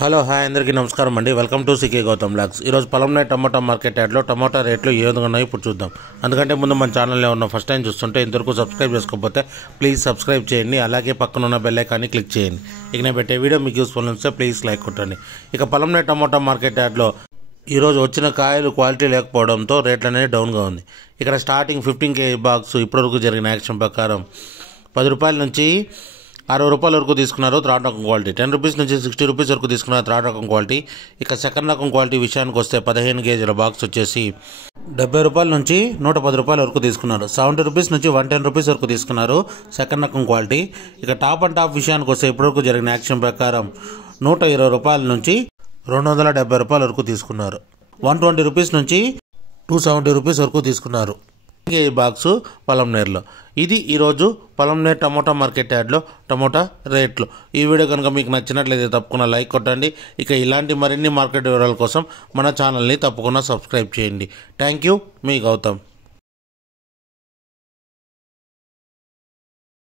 Hello hi అందరికీ నమస్కారం అండి. Welcome to C K Gautam blogs. ఈరోజు పొలంనే టమాటా మార్కెట్ యార్డ్లో టమాటా రేట్లు ఏ విధంగా ఉన్నాయో ఇప్పుడు చూద్దాం. అందుకంటే ముందు మన ఛానల్లో ఉన్న ఫస్ట్ టైం చూస్తుంటే ఇంతవరకు సబ్స్క్రైబ్ చేసుకోకపోతే ప్లీజ్ సబ్స్క్రైబ్ చేయండి. అలాగే పక్కన ఉన్న బెల్ ఐకాన్ని క్లిక్ చేయండి. ఇక నేను పెట్టే వీడియో మీకు యూస్ఫుల్ వస్తే ప్లీజ్ లైక్ కొట్టండి. ఇక పొలంనే టమాటా మార్కెట్ యార్డ్లో ఈరోజు వచ్చిన కాయలు క్వాలిటీ లేకపోవడంతో రేట్లు అనేది డౌన్గా ఉంది. ఇక్కడ స్టార్టింగ్ 15 kg బాక్స్ ఇప్పటివరకు జరిగిన యాక్షన్ ప్రకారం 10 రూపాయల నుంచి 60 రూపాయల వరకు తీసుకున్నారు థర్డ్ రకం క్వాలిటీ. 10 రూపీస్ నుంచి 60 రూపీస్ వరకు తీసుకున్నారు థర్డ్ రకం క్వాలిటీ. ఇక సెకండ్ రకం క్వాలిటీ విషయానికి వస్తే 15 kgల బాక్స్ వచ్చేసి 70 రూపాయల నుంచి 110 రూపాయల వరకు తీసుకున్నారు. 70 రూపీస్ నుంచి 110 రూపీస్ వరకు తీసుకున్నారు సెకండ్ రకం క్వాలిటీ. ఇక టాప్ అండ్ టాప్ విషయానికి వస్తే ఇప్పటివరకు జరిగిన యాక్షన్ ప్రకారం 120 రూపాయల నుంచి 270 రూపాయల వరకు తీసుకున్నారు. 120 రూపీస్ నుంచి 270 రూపీస్ వరకు తీసుకున్నారు కేజీ బాక్సు పొలంనేరులో. ఇది ఈరోజు పొలంనేరు టమోటా మార్కెట్ యార్డ్లో టమోటా రేట్లు. ఈ వీడియో కనుక మీకు నచ్చినట్లయితే తప్పకుండా లైక్ కొట్టండి. ఇక ఇలాంటి మరిన్ని మార్కెట్ వివరాల కోసం మన ఛానల్ని తప్పకుండా సబ్స్క్రైబ్ చేయండి. థ్యాంక్ యూ, మీ గౌతమ్.